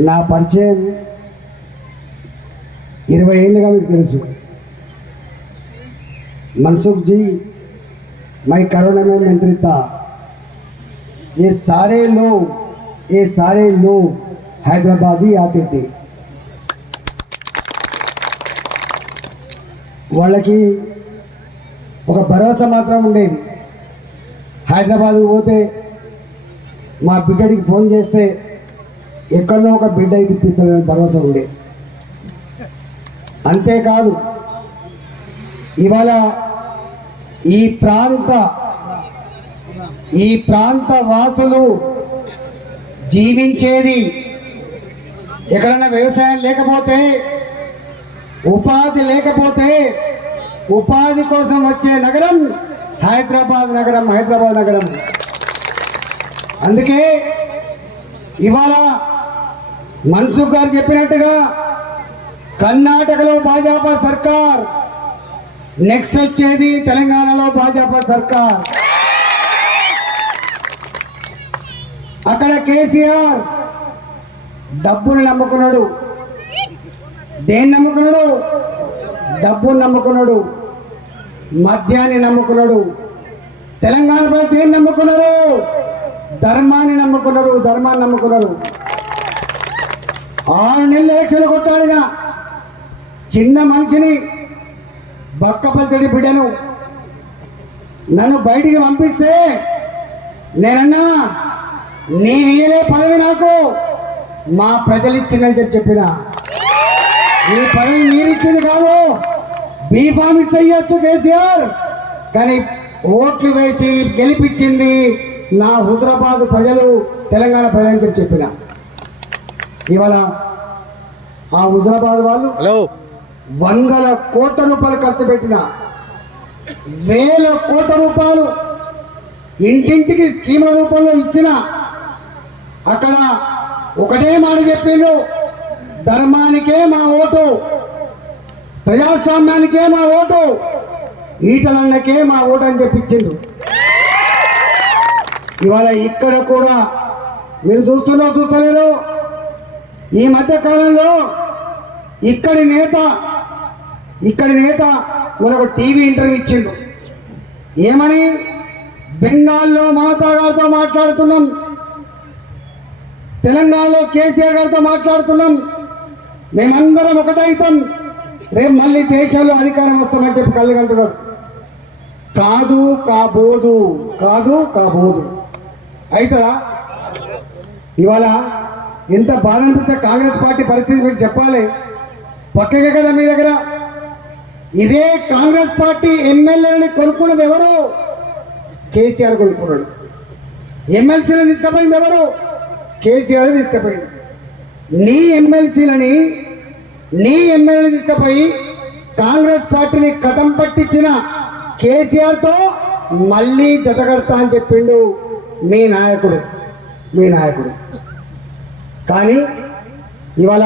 నా పరిచయం ఇరవై ఏళ్ళుగా మీకు తెలుసు मनसुख जी मैं करोना में मंत्री था ये सारे लोग ये सारे लोग हैदराबाद ही आते थे వాళ్ళకి ఒక భరోసా మాత్రం ఉండేది హైదరాబాద్ పోతే మా బిడ్డడికి ఫోన్ చేస్తే ఎక్కడో ఒక బిడ్డ ఇప్పిస్తాడని భరోసా ఉండే. అంతేకాదు ఇవాళ ఈ ప్రాంత ఈ ప్రాంత వాసులు జీవించేది ఎక్కడన్నా వ్యవసాయం లేకపోతే ఉపాధి లేకపోతే ఉపాధి కోసం వచ్చే నగరం హైదరాబాద్ నగరం హైదరాబాద్ నగరం. అందుకే ఇవాళ మన్సూఖ్ గారు చెప్పినట్టుగా కర్ణాటకలో భాజపా సర్కార్. నెక్స్ట్ వచ్చేది తెలంగాణలో భాజపా సర్కార్. అక్కడ కేసీఆర్ డబ్బును నమ్ముకున్నాడు. దేన్ని నమ్ముకున్నాడు? డబ్బును నమ్ముకున్నాడు. మద్యాన్ని నమ్ముకున్నాడు. తెలంగాణ ప్రజలు దేన్ని నమ్ముకున్నారు? ధర్మాన్ని నమ్ముకున్నారు ధర్మాన్ని నమ్ముకున్నారు. ఆరు నెలలు ఎలక్షన్లు కొట్టాడుగా చిన్న మనిషిని బక్కపల్చడి బిడ్డను నన్ను బయటికి పంపిస్తే నేనన్నా నీ వీలే పదవి నాకు. మా ప్రజలు ఇచ్చిందని చెప్పి చెప్పిన. ఈ పదవి మీరిచ్చింది కాదు. బీఫామ్ ఇస్తే ఇవ్వచ్చు కేసీఆర్. కానీ ఓట్లు వేసి గెలిపించింది నా హుదరాబాద్ ప్రజలు తెలంగాణ ప్రజలని చెప్పి చెప్పిన. ఇవాళ ఆ హుజరాబాద్ వాళ్ళు హలో. వందల కోట్ల రూపాయలు ఖర్చు పెట్టిన వేల కోట్ల రూపాయలు ఇంటింటికి స్కీముల రూపంలో ఇచ్చిన అక్కడ ఒకటే మాట చెప్పిండు ధర్మానికే మా ఓటు ప్రజాస్వామ్యానికే మా ఓటు ఈటలన్నకే మా ఓటు అని చెప్పించిండు ఇవాళ ఇక్కడ కూడా మీరు చూస్తున్నా చూస్తలేరు ఈ మధ్య కాలంలో ఇక్కడి నేత ఇక్కడి నేత మనకు టీవీ ఇంటర్వ్యూ ఇచ్చిండు. ఏమని? బెంగాల్లో మమతా గారితో మాట్లాడుతున్నాం. తెలంగాణలో కేసీఆర్ గారితో మాట్లాడుతున్నాం. మేమందరం ఒకటైతాం. రేపు మళ్ళీ దేశాల్లో అధికారం వస్తామని చెప్పి కళ్ళగంటున్నాడు కాదు కాబోదు. కాదు కాబోదు. అయితే ఇవాళ ఎంత బాధ అనిపిస్తే కాంగ్రెస్ పార్టీ పరిస్థితి మీరు చెప్పాలి. పక్కకే కదా మీ దగ్గర? ఇదే కాంగ్రెస్ పార్టీ ఎమ్మెల్యేలని కొనుక్కున్నది ఎవరు? కేసీఆర్ కొనుక్కున్నాడు. ఎమ్మెల్సీలను తీసుకుపోయింది ఎవరు? కేసీఆర్ తీసుకుపోయింది. నీ ఎమ్మెల్సీలని నీ ఎమ్మెల్యేని తీసుకుపోయి కాంగ్రెస్ పార్టీని కథం పట్టించిన కేసీఆర్తో మళ్ళీ జతగడతా అని చెప్పిండు మీ నాయకుడు. మీ నాయకుడు. కానీ ఇవాళ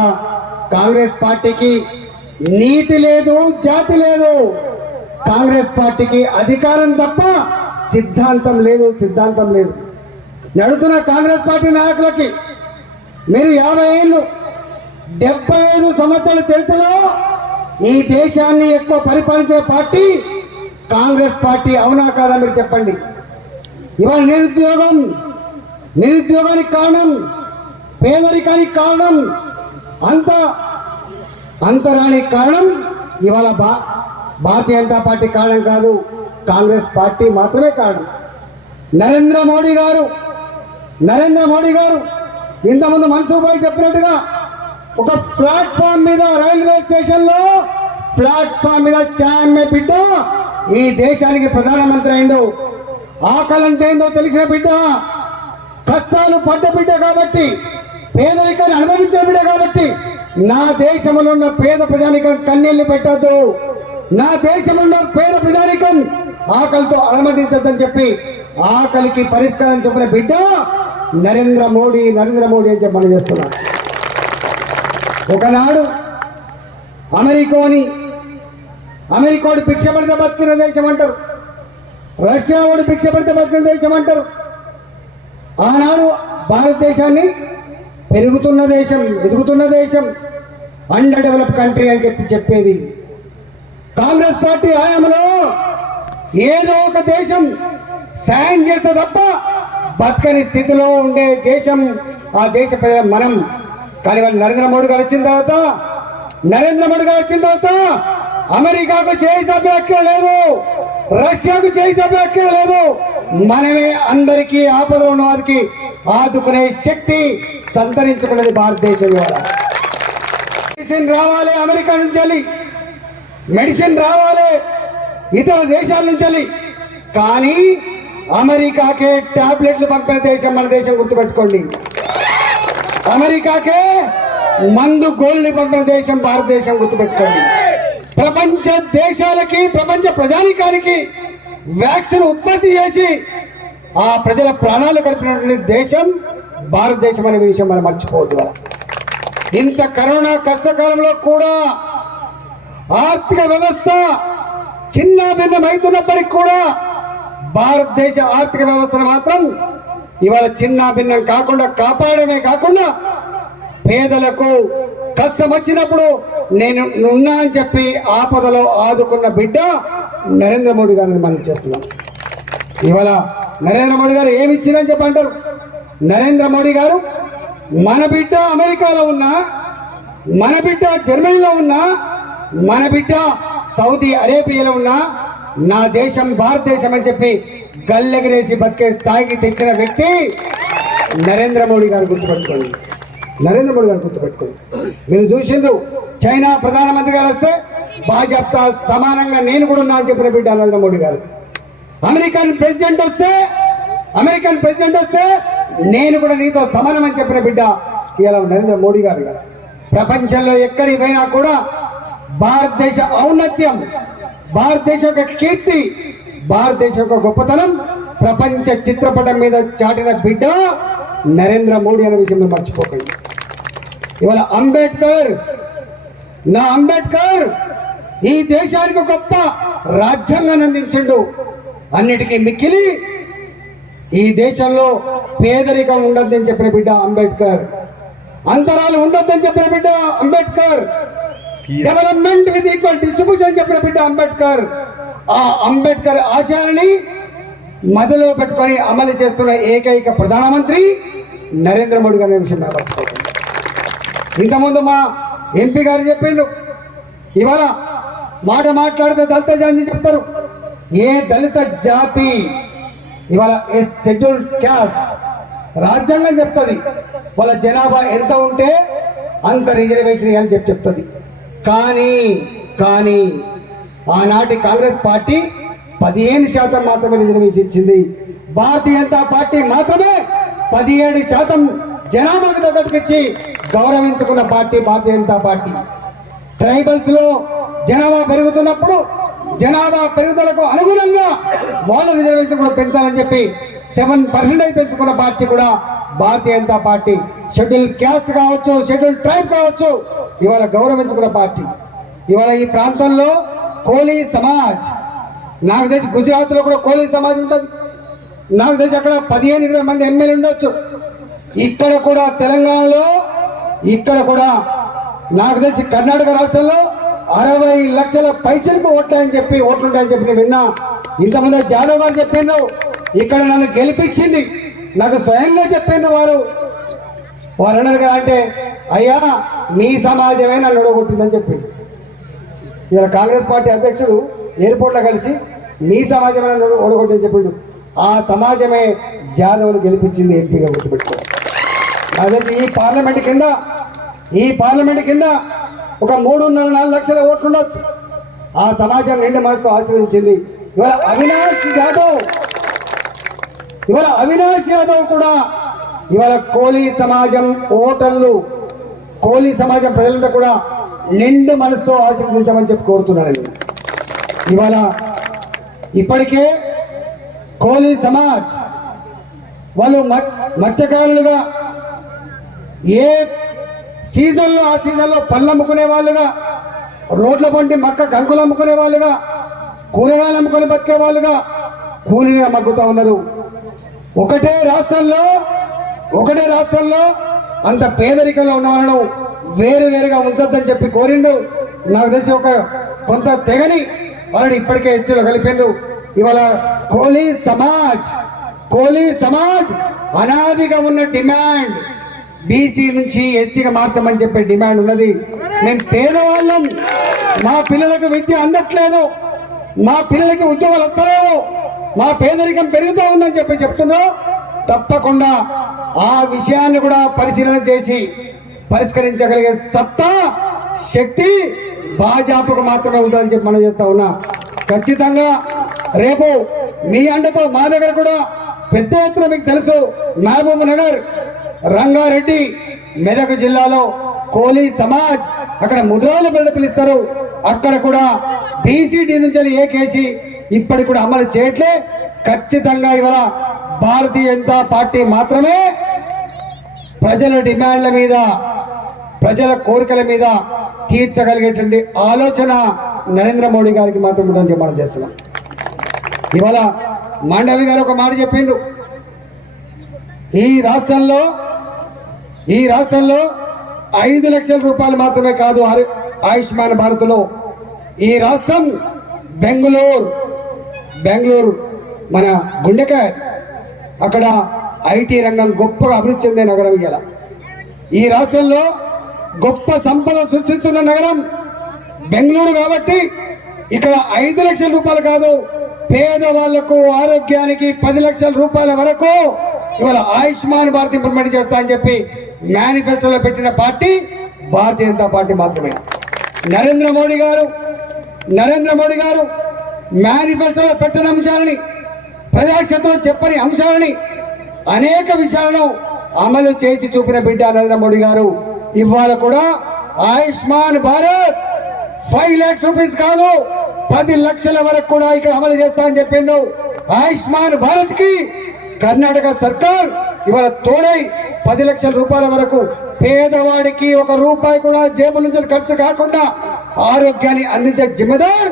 కాంగ్రెస్ పార్టీకి నీతి లేదు జాతి లేదు. కాంగ్రెస్ పార్టీకి అధికారం తప్ప సిద్ధాంతం లేదు సిద్ధాంతం లేదు. నడుతున్న కాంగ్రెస్ పార్టీ నాయకులకి మీరు యాభై ఏళ్ళు డెబ్బై ఐదు సంవత్సరాల చరిత్రలో ఈ దేశాన్ని ఎక్కువ పరిపాలించిన పార్టీ కాంగ్రెస్ పార్టీ అవునా కాదా మీరు చెప్పండి. ఇవాళ నిరుద్యోగం నిరుద్యోగానికి కారణం పేదరికానికి కారణం అంత అంతరానికి కారణం ఇవాళ భా భారతీయ జనతా పార్టీ కారణం కాదు కాంగ్రెస్ పార్టీ మాత్రమే కారణం. నరేంద్ర మోడీ గారు నరేంద్ర మోడీ గారు ఇంతకుముందు మనసు భాయ్ చెప్పినట్టుగా ఒక ప్లాట్ఫామ్ మీద రైల్వే స్టేషన్లో ప్లాట్ఫామ్ మీద ఛాయమ్మే బిడ్డ ఈ దేశానికి ప్రధానమంత్రి అయిండు. ఆకలంటే ఏందో తెలిసిన బిడ్డ కష్టాలు పడ్డ బిడ్డ కాబట్టి పేదరికాన్ని అనుభవించబడే కాబట్టి నా దేశంలో ఉన్న పేద ప్రజానికం కన్నీళ్ళు పెట్టద్దు. నా దేశంలో ఉన్న పేద ప్రజానికం ఆకలితో అలమటించద్దని చెప్పి ఆకలికి పరిష్కారం చెప్పిన బిడ్డ నరేంద్ర మోడీ నరేంద్ర మోడీ అని చెప్పి మనం ఒకనాడు అమెరికోని అమెరికోడు భిక్ష పడితే బతికిన దేశం అంటారు. రష్యా వాడు భిక్ష పడితే బతికిన దేశం అంటారు. ఆనాడు భారతదేశాన్ని పెరుగుతున్న దేశం ఎదుగుతున్న దేశం. అండర్ డెవలప్ కంట్రీ అని చెప్పి చెప్పేది. కాంగ్రెస్ పార్టీ హయాంలో ఏదో ఒక దేశం సాయం చేస్తే తప్ప బతకని స్థితిలో ఉండే దేశం ఆ దేశ ప్రజల మనం. కానీ వాళ్ళు నరేంద్ర మోడీ గారు వచ్చిన తర్వాత నరేంద్ర మోడీ గారు వచ్చిన తర్వాత అమెరికాకు చేయి సభ్య లేదు. రష్యాకు చేయి సభ్య లేదు. మనమే అందరికీ ఆపద ఉన్న వారికి ఆదుకునే శక్తి సంతరించుకున్నది భారతదేశం ద్వారా మెడిసిన్ రావాలి అమెరికా నుంచి వెళ్ళి మెడిసిన్ రావాలి ఇతర దేశాల నుంచి వెళ్ళి. కానీ అమెరికాకే టాబ్లెట్లు పంపిన దేశం మన దేశం గుర్తుపెట్టుకోండి అమెరికాకే మందు గోల్ని పంపిన దేశం భారతదేశం గుర్తుపెట్టుకోండి ప్రపంచ దేశాలకి ప్రపంచ ప్రజానికానికి వ్యాక్సిన్ ఉత్పత్తి చేసి ఆ ప్రజల ప్రాణాలు గడిపినటువంటి దేశం భారతదేశం అనే విషయం మనం మర్చిపోవద్దు మనం. ఇంత కరోనా కష్టకాలంలో కూడా ఆర్థిక వ్యవస్థ చిన్న భిన్నమైతున్నప్పటికీ కూడా భారతదేశ ఆర్థిక వ్యవస్థను మాత్రం ఇవాళ చిన్న భిన్నం కాకుండా కాపాడమే కాకుండా పేదలకు కష్టం వచ్చినప్పుడు నేను ఉన్నా అని చెప్పి ఆపదలో ఆదుకున్న బిడ్డ నరేంద్ర మోడీ గారిని మనం చేస్తున్నాం. ఇవాళ నరేంద్ర మోడీ గారు ఏమి ఇచ్చినని చెప్పి అంటారు నరేంద్ర మోడీ గారు మన బిడ్డ అమెరికాలో ఉన్నా మన బిడ్డ జర్మనీలో ఉన్నా మన బిడ్డ సౌదీ అరేబియాలో ఉన్నా నా దేశం భారతదేశం అని చెప్పి గల్లెగరేసి బతికే స్థాయికి తెచ్చిన వ్యక్తి నరేంద్ర మోడీ గారు గుర్తుపెట్టుకోండి. నరేంద్ర మోడీ గారు గుర్తుపెట్టుకోండి. మీరు చూసిండ్రు చైనా ప్రధానమంత్రి గారు వస్తే బాజాప్తా సమానంగా నేను కూడా ఉన్నా అని చెప్పిన బిడ్డ నరేంద్ర మోడీ గారు. అమెరికన్ ప్రెసిడెంట్ వస్తే అమెరికన్ ప్రెసిడెంట్ వస్తే నేను కూడా నీతో సమానమని చెప్పిన బిడ్డ ఇలా నరేంద్ర మోడీ గారు కదా. ప్రపంచంలో ఎక్కడికి పోయినా కూడా భారతదేశ ఔన్నత్యం భారతదేశ యొక్క కీర్తి భారతదేశ యొక్క గొప్పతనం ప్రపంచ చిత్రపటం మీద చాటిన బిడ్డ నరేంద్ర మోడీ అనే విషయం మర్చిపోకండి. ఇవాళ అంబేద్కర్ నా అంబేద్కర్ ఈ దేశానికి గొప్ప రాజ్యాంగాన్ని అందించిండు. అన్నిటికీ మిక్కిలి ఈ దేశంలో పేదరికం ఉండద్దని చెప్పిన బిడ్డ అంబేద్కర్. అంతరాలు ఉండొద్దని చెప్పిన బిడ్డ Ambedkar. Development with equal distribution చెప్పిన బిడ్డ అంబేద్కర్. ఆ అంబేద్కర్ ఆశయాలని మదిలో పెట్టుకొని అమలు చేస్తున్న ఏకైక ప్రధానమంత్రి నరేంద్ర మోడీ గారి విషయం. ఇంతకుముందు మా ఎంపీ గారు చెప్పిండు ఇవాళ మాట మాట్లాడితే దళిత జాతి చెప్తారు. ఏ దళిత జాతి? ఇవాళ ఏ షెడ్యూల్ క్యాస్ట్ రాజ్యాంగం చెప్తుంది. వాళ్ళ జనాభా ఎంత ఉంటే అంత రిజర్వేషన్ అని చెప్పి చెప్తుంది. కానీ కానీ ఆనాటి కాంగ్రెస్ పార్టీ పదిహేను శాతం మాత్రమే రిజర్వేషన్ ఇచ్చింది. భారతీయ జనతా పార్టీ మాత్రమే పదిహేడు శాతం జనాభాకు తగ్గట్టుకు గౌరవించుకున్న పార్టీ భారతీయ జనతా పార్టీ. ట్రైబల్స్లో జనాభా పెరుగుతున్నప్పుడు జనాభా పెరుగుదలకు అనుగుణంగా వాళ్ళ రిజర్వేషన్ కూడా పెంచాలని చెప్పి సెవెన్ పర్సెంటేజ్ పెంచుకున్న పార్టీ కూడా Bharatiya Janata Party. Schedule caste కావచ్చు షెడ్యూల్ ట్రైబ్ కావచ్చు ఇవాళ గౌరవించుకున్న పార్టీ. ఇవాళ ఈ ప్రాంతంలో కోలీ సమాజ్ నాకు తెలిసి గుజరాత్లో కూడా కోలీ సమాజ్ ఉంటుంది. నాకు తెలిసి అక్కడ పదిహేను ఇరవై మంది ఎమ్మెల్యే ఉండొచ్చు. ఇక్కడ కూడా తెలంగాణలో ఇక్కడ కూడా నాకు తెలిసి కర్ణాటక రాష్ట్రంలో అరవై లక్షల పైచలకు ఓట్లని చెప్పి ఓట్లుంటాయని చెప్పి నేను విన్నా. ఇంతకుముందు జాదవ్ గారు చెప్పిండ్రు. ఇక్కడ నన్ను గెలిపించింది. నాకు స్వయంగా చెప్పిండ్రు వారు. వారు అన్నారు కదా అంటే అయ్యా మీ సమాజమే నన్ను ఓడగొట్టిందని చెప్పిండు ఇలా కాంగ్రెస్ పార్టీ అధ్యక్షుడు ఎయిర్పోర్ట్లో కలిసి మీ సమాజమే నన్ను ఓడగొట్టిందని చెప్పిండు. ఆ సమాజమే జాదవ్ను గెలిపించింది ఎంపీగా గుర్తుపెట్టుకో. అదే ఈ పార్లమెంట్ కింద ఈ పార్లమెంట్ కింద ఒక మూడున్నర నాలుగు లక్షల ఓట్లు ఉండొచ్చు. ఆ సమాజం నిండి మనసుతో ఆశీర్వదించింది ఇవాళ అవినాష్ యాదవ్. ఇవాళ అవినాష్ యాదవ్ కూడా ఇవాళ కోలీ సమాజం ఓటర్లు కోలీ సమాజం ప్రజలంతా కూడా నిండు మనసుతో ఆశీర్వదించమని చెప్పి కోరుతున్నాను ఇవాళ ఇప్పటికే కోలీ సమాజ్ వాళ్ళు మత్స్యకారులుగా ఏ సీజన్లో ఆ సీజన్లో పళ్ళు అమ్ముకునే వాళ్ళుగా రోడ్ల పంటి మక్క కంకులు అమ్ముకునే వాళ్ళుగా కూరగాయలు అమ్ముకొని బతికే వాళ్ళుగా కూలీగా మగ్గుతూ ఉన్నారు. ఒకటే రాష్ట్రంలో ఒకటే రాష్ట్రంలో అంత పేదరికంలో ఉన్న వాళ్ళను వేరు వేరుగా ఉంచొద్దని చెప్పి కోరిండు. నాకు తెలిసి ఒక కొంత తెగని వాళ్ళని ఇప్పటికే ఎస్టీలో కలిపిండు. ఇవాళ కోలీ సమాజ్ కోలీ సమాజ్ అనాదిగా ఉన్న డిమాండ్. బీసీ నుంచి ఎస్టీగా మార్చమని చెప్పే డిమాండ్ ఉన్నది. మేము పేదవాళ్ళం. మా పిల్లలకు విద్య అందట్లేదు. మా పిల్లలకి ఉద్యోగాలు వస్తలేవు. మా పేదరికం పెరుగుతూ ఉందని చెప్పి చెప్తున్నా. తప్పకుండా ఆ విషయాన్ని కూడా పరిశీలన చేసి పరిష్కరించగలిగే సత్తా శక్తి భాజపాకు మాత్రమే ఉందని చెప్పి మనం చేస్తా ఉన్నా. ఖచ్చితంగా రేపు మీ అండతో మా దగ్గర కూడా పెద్ద ఎత్తున మీకు తెలుసు. మహబూబ్ నగర్ రంగారెడ్డి మెదక్ జిల్లాలో కోలీ సమాజ్ అక్కడ ముద్రాలు బిడ్డ పిలుస్తారు అక్కడ కూడా బీసీడీ నుంచి ఏ కేసి ఇప్పటికి కూడా అమలు చేయట్లే. ఖచ్చితంగా ఇవాళ భారతీయ జనతా పార్టీ మాత్రమే ప్రజల డిమాండ్ల మీద ప్రజల కోరికల మీద తీర్చగలిగేటువంటి ఆలోచన నరేంద్ర మోడీ గారికి మాత్రం ఉంటుందని చెప్పి మనం చేస్తున్నాం. ఇవాళ మాండవి గారు ఒక మాట చెప్పిండ్రు. ఈ రాష్ట్రంలో ఈ రాష్ట్రంలో ఐదు లక్షల రూపాయలు మాత్రమే కాదు ఆయుష్మాన్ భారత్లో. ఈ రాష్ట్రం బెంగళూరు బెంగళూరు మన గుండెకాయ. అక్కడ ఐటీ రంగం గొప్పగా అభివృద్ధి చెందే నగరం ఇలా ఈ రాష్ట్రంలో గొప్ప సంపద సృష్టిస్తున్న నగరం బెంగళూరు కాబట్టి ఇక్కడ ఐదు లక్షల రూపాయలు కాదు పేదవాళ్ళకు ఆరోగ్యానికి పది లక్షల రూపాయల వరకు ఇవాళ ఆయుష్మాన్ భారత్ ఇంప్లిమెంట్ చేస్తా అని చెప్పి మేనిఫెస్టోలో పెట్టిన పార్టీ భారతీయ జనతా పార్టీ మాత్రమే. నరేంద్ర మోడీ గారు నరేంద్ర మోడీ గారు మేనిఫెస్టోలో పెట్టిన అంశాలని ప్రజాక్షేత్రంలో చెప్పని అంశాలని అనేక విషయాలను అమలు చేసి చూపిన బిడ్డ నరేంద్ర మోడీ గారు. ఇవాళ కూడా ఆయుష్మాన్ భారత్ ఫైవ్ ల్యాక్స్ రూపీస్ కాదు పది లక్షల వరకు కూడా ఇక్కడ అమలు చేస్తా అని చెప్పిండు. ఆయుష్మాన్ భారత్కి కర్ణాటక సర్కార్ ఇవాళ తోడై పది లక్షల రూపాయల వరకు పేదవాడికి ఒక రూపాయి కూడా జేబు నుంచి ఖర్చు కాకుండా ఆరోగ్యాన్ని అందించే జిమ్మదార్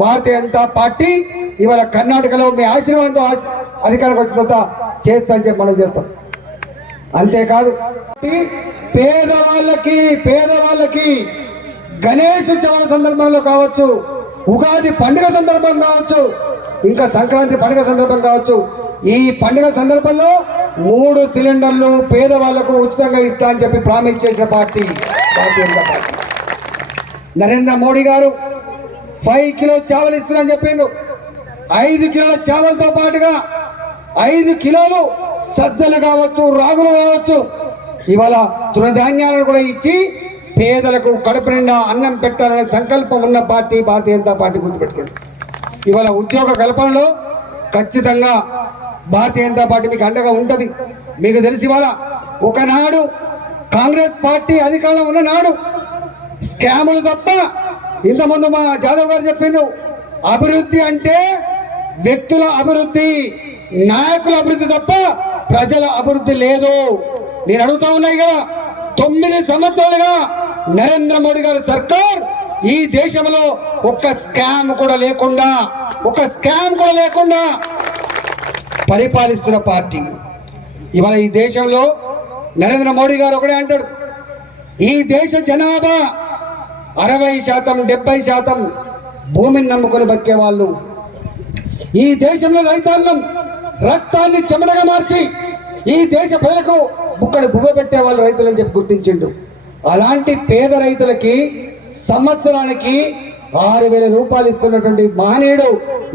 భారతీయ జనతా పార్టీ ఇవాళ కర్ణాటకలో మీ ఆశీర్వాదంతో అధికారం వచ్చినంత చేస్తా అని చెప్పి మనం చేస్తాం. అంతేకాదు పేదవాళ్ళకి పేదవాళ్ళకి గణేష్ ఉత్సవాల సందర్భంలో కావచ్చు ఉగాది పండుగ సందర్భం కావచ్చు ఇంకా సంక్రాంతి పండుగ సందర్భం కావచ్చు ఈ పండుగ సందర్భంలో మూడు సిలిండర్లు పేదవాళ్ళకు ఉచితంగా ఇస్తా అని చెప్పి ప్రామిస్ చేసిన పార్టీ భారతీయ జనతా పార్టీ. నరేంద్ర మోడీ గారు ఫైవ్ కిలో చావలు ఇస్తున్నా చెప్పిండ్రు. ఐదు కిలోల చావలతో పాటుగా ఐదు కిలోలు సజ్జలు కావచ్చు రాగులు కావచ్చు ఇవాళ తృణధాన్యాలను కూడా ఇచ్చి పేదలకు కడుపు నిండా అన్నం పెట్టాలనే సంకల్పం ఉన్న పార్టీ భారతీయ జనతా పార్టీ గుర్తుపెట్టుకోండి ఇవాళ ఉద్యోగ కల్పనలో ఖచ్చితంగా భారతీయ జనతా పార్టీ మీకు అండగా ఉంటుంది. మీకు తెలిసి వాళ్ళ ఒకనాడు కాంగ్రెస్ పార్టీ అధికారంలో ఉన్న నాడు స్కాములు తప్ప ఇంతకుముందు మా జాదవ్ గారు చెప్పిండు అభివృద్ధి అంటే వ్యక్తుల అభివృద్ధి నాయకుల అభివృద్ధి తప్ప ప్రజల అభివృద్ధి లేదు. నేను అడుగుతా ఉన్నాయి కదా తొమ్మిది సంవత్సరాలుగా నరేంద్ర మోడీ గారి సర్కార్ ఈ దేశంలో ఒక్క స్కామ్ కూడా లేకుండా ఒక స్కామ్ కూడా లేకుండా పరిపాలిస్తున్న పార్టీ. ఇవాళ ఈ దేశంలో నరేంద్ర మోడీ గారు ఒకడే అంటాడు ఈ దేశ జనాభా అరవై శాతం డెబ్బై శాతం భూమిని నమ్ముకొని బతికే వాళ్ళు. ఈ దేశంలో రైతాంగం రక్తాన్ని చెమటగా మార్చి ఈ దేశ ప్రజలకు బుక్కడి బువ్వ పెట్టే వాళ్ళు రైతులని చెప్పి గుర్తించిండు. అలాంటి పేద రైతులకి సంవత్సరానికి ఆరు వేల రూపాయలు ఇస్తున్నటువంటి మహనీయుడు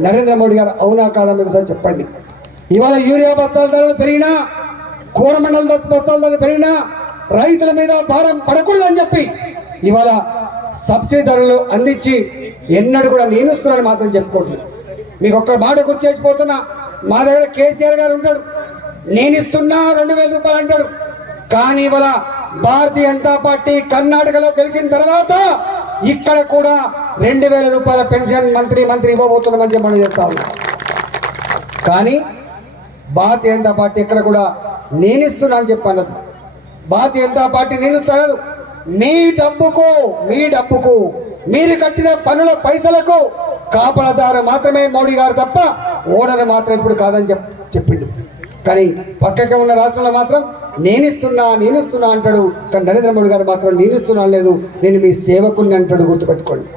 నరేంద్ర మోడీ గారు అవునా కాదా మీరు సార్ చెప్పండి. ఇవాళ యూరియా బస్తాల ధరలు పెరిగినా కూరమండల బస్తాల ధరలు పెరిగినా రైతుల మీద భారం పడకూడదని చెప్పి ఇవాళ సబ్సిడీ ధరలు అందించి ఎన్నడూ కూడా నేను ఇస్తున్నాను మాత్రం చెప్పుకోవట్లేదు. మీకు ఒక్క మాట గుర్తు చేసిపోతున్నా మా దగ్గర కేసీఆర్ గారు ఉంటాడు. నేను ఇస్తున్నా రెండు వేల రూపాయలు అంటాడు. కానీ ఇవాళ భారతీయ జనతా పార్టీ కర్ణాటకలో గెలిచిన తర్వాత ఇక్కడ కూడా రెండు వేల రూపాయల పెన్షన్ మంత్రి మంత్రి ఇవ్వబోతున్నామని చెప్పి మనం చేస్తా ఉన్నాం. కానీ భారతీయ జనతా పార్టీ ఇక్కడ కూడా నేనిస్తున్నా అని చెప్పి భారతీయ జనతా పార్టీ నేను ఇస్తాను మీ డబ్బుకు మీ డబ్బుకు మీరు కట్టిన పనుల పైసలకు కాపలదారు మాత్రమే మోడీ గారు తప్ప ఓనర్ మాత్రం ఇప్పుడు కాదని చెప్ చెప్పిండు. కానీ పక్కకే ఉన్న రాష్ట్రంలో మాత్రం నేను ఇస్తున్నా నేను ఇస్తున్నా అంటాడు. కానీ నరేంద్ర మోడీ గారు మాత్రం నేను ఇస్తున్నా లేదు. నేను మీ సేవకుని అంటాడు గుర్తుపెట్టుకోండి.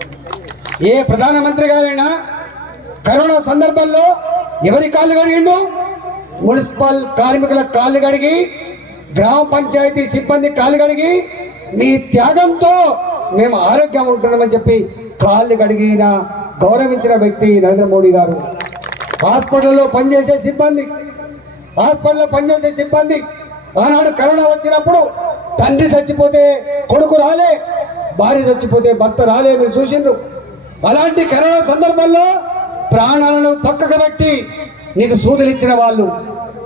ఏ ప్రధానమంత్రి గారైనా కరోనా సందర్భంలో ఎవరి కాళ్ళు కడిగిండు? మున్సిపల్ కార్మికుల కాళ్ళు కడిగి గ్రామ పంచాయతీ సిబ్బంది కాళ్ళు కడిగి మీ త్యాగంతో మేము ఆరోగ్యం ఉంటున్నామని చెప్పి కాళ్ళు కడిగిన గౌరవించిన వ్యక్తి నరేంద్ర మోడీ గారు. హాస్పిటల్లో పనిచేసే సిబ్బంది హాస్పిటల్లో పనిచేసే సిబ్బంది ఆనాడు కరోనా వచ్చినప్పుడు తండ్రి చచ్చిపోతే కొడుకు రాలే భార్య చచ్చిపోతే భర్త రాలే మీరు చూసిండ్రు. అలాంటి కరోనా సందర్భంలో ప్రాణాలను పక్కకు పెట్టి నీకు సూదులు ఇచ్చిన వాళ్ళు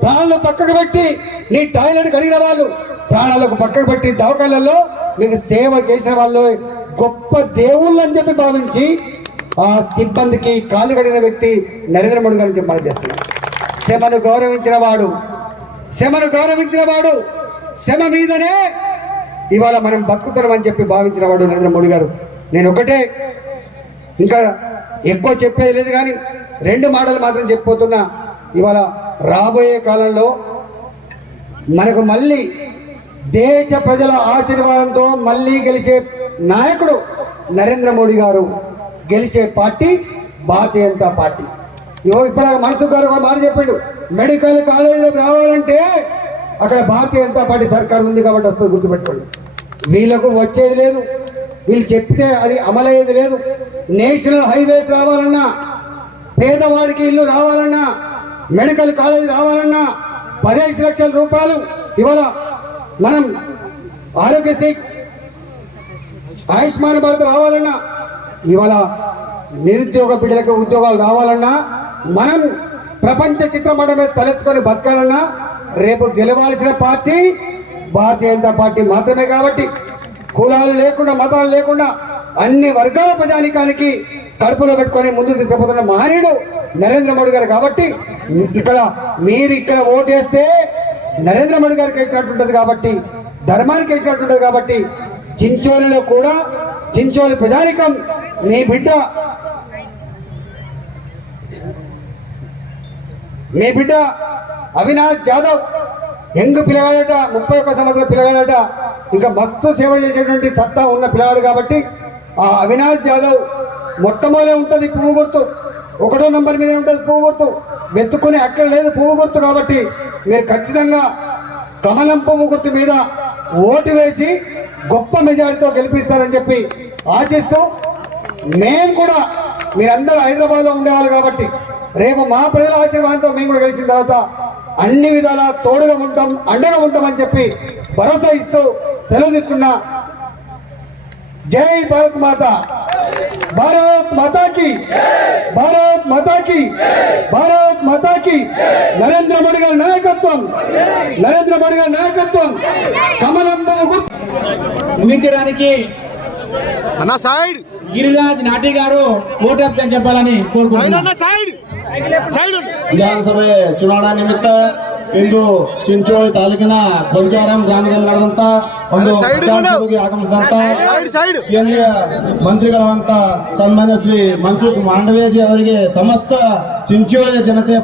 ప్రాణాలు పక్కకు పెట్టి నీ టాయిలెట్ కడిగిన వాళ్ళు ప్రాణాలకు పక్కకు పెట్టి దవాఖానల్లో మీకు సేవ చేసిన వాళ్ళు గొప్ప దేవుళ్ళు అని చెప్పి భావించి ఆ సిబ్బందికి కాలు కడిగిన వ్యక్తి నరేంద్ర మోడీ గారిని చెప్పి మనం చేస్తున్నాం శ్రమను గౌరవించిన వాడు శ్రమను గౌరవించిన వాడు శ్రమ మీదనే ఇవాళ మనం బతుకుతున్నామని చెప్పి భావించిన వాడు నరేంద్ర మోడీ గారు. నేను ఒకటే ఇంకా ఎక్కువ చెప్పేది లేదు కానీ రెండు మాటలు మాత్రం చెప్పిపోతున్నా ఇవాళ రాబోయే కాలంలో మనకు మళ్ళీ దేశ ప్రజల ఆశీర్వాదంతో మళ్ళీ గెలిచే నాయకుడు నరేంద్ర మోడీ గారు. గెలిచే పార్టీ భారతీయ జనతా పార్టీ. ఇగో ఇప్పుడు మనసు గారు ఒక మాట చెప్పిండు. మెడికల్ కాలేజీలోకి రావాలంటే అక్కడ భారతీయ జనతా పార్టీ సర్కార్ ఉంది కాబట్టి వస్తుంది గుర్తుపెట్టుకోండి. వీళ్ళకు వచ్చేది లేదు. వీళ్ళు చెప్తే అది అమలయ్యేది లేదు. నేషనల్ హైవేస్ రావాలన్నా పేదవాడికి ఇల్లు రావాలన్నా మెడికల్ కాలేజ్ రావాలన్నా పదిహేను లక్షల రూపాయలు ఇవాళ మనం ఆరోగ్యశ్రీ ఆయుష్మాన్ భారత్ రావాలన్నా ఇవాళ నిరుద్యోగ బిడ్డలకు ఉద్యోగాలు రావాలన్నా మనం ప్రపంచ చిత్రపటం మీద తలెత్తుకొని బతకాలన్నా రేపు గెలవాల్సిన పార్టీ భారతీయ జనతా పార్టీ మాత్రమే కాబట్టి కులాలు లేకుండా మతాలు లేకుండా అన్ని వర్గాల ప్రజానికానికి కడుపులో పెట్టుకొని ముందు తీసుకుపోతున్న మహనీయుడు నరేంద్ర మోడీ గారు కాబట్టి ఇక్కడ మీరు ఇక్కడ ఓటేస్తే నరేంద్ర మోడీ గారికి వేసినట్టుంటది కాబట్టి ధర్మానికి వేసినట్టు ఉంటుంది కాబట్టి చించోలిలో కూడా చించోలి ప్రజానికం మీ బిడ్డ. మీ బిడ్డ అవినాష్ జాదవ్ యంగ్ పిల్లగాడట ముప్పై ఒక్క సంవత్సరం పిల్లగాడట ఇంకా మస్తు సేవ చేసేటువంటి సత్తా ఉన్న పిల్లగాడు కాబట్టి ఆ అవినాష్ జాదవ్ మొట్టమొదలే ఉంటుంది పువ్వు గుర్తు. ఒకటో నంబర్ మీద ఉంటుంది పువ్వు గుర్తు. వెతుక్కునే అక్కడ లేదు పువ్వు గుర్తు కాబట్టి మీరు ఖచ్చితంగా కమలం పువ్వు గుర్తు మీద ఓటు వేసి గొప్ప మెజారిటీతో గెలిపిస్తారని చెప్పి ఆశిస్తూ మేము కూడా మీరందరూ హైదరాబాద్లో ఉండేవాళ్ళు కాబట్టి రేపు మా ప్రజల ఆశీర్వాదంతో మేము కూడా గెలిచిన తర్వాత అన్ని విధాలా తోడుగా ఉంటాం అండగా ఉంటామని చెప్పి భరోసా ఇస్తూ సెలవు తీసుకున్న జై భారత్ మాత. భారత్ మాతాకి భారత్ మాతాకి భారత్ మాతాకి నరేంద్ర మోడీ గారి నాయకత్వం నరేంద్ర మోడీ గారి నాయకత్వం కమలం గుర్తు ముగించడానికి అన్న సైడ్ గిరిరాజ్ నాటి గారు ఓటు చెప్పాలని ಸೈಡ್ కోరుకుంటున్నాను ಅಣ್ಣ ಸೈಡ್ ಸೈಡ್ ವಿಧಾನಸಭೆ ಚುನಾವಣಾ ನಿಮಿತ್ತ ಇಂದು ಚಿಂಚೋಳಿ ತಾಲೂಕಿನ ಗೊಂಜಾರಾಮ್ ಗ್ರಾಮದಲ್ಲಿ ನಡೆದಂತ ಒಂದು ಆಗಮಿಸಿದಂತ ಕೇಂದ್ರೀಯ ಮಂತ್ರಿಗಳಾದಂತ ಸನ್ಮಾನ್ಯ ಶ್ರೀ ಮನ್ಸುಖ್ ಮಾಂಡವೇಜಿ ಅವರಿಗೆ ಸಮಸ್ತ ಚಿಂಚೋಳಿಯ ಜನತೆಯ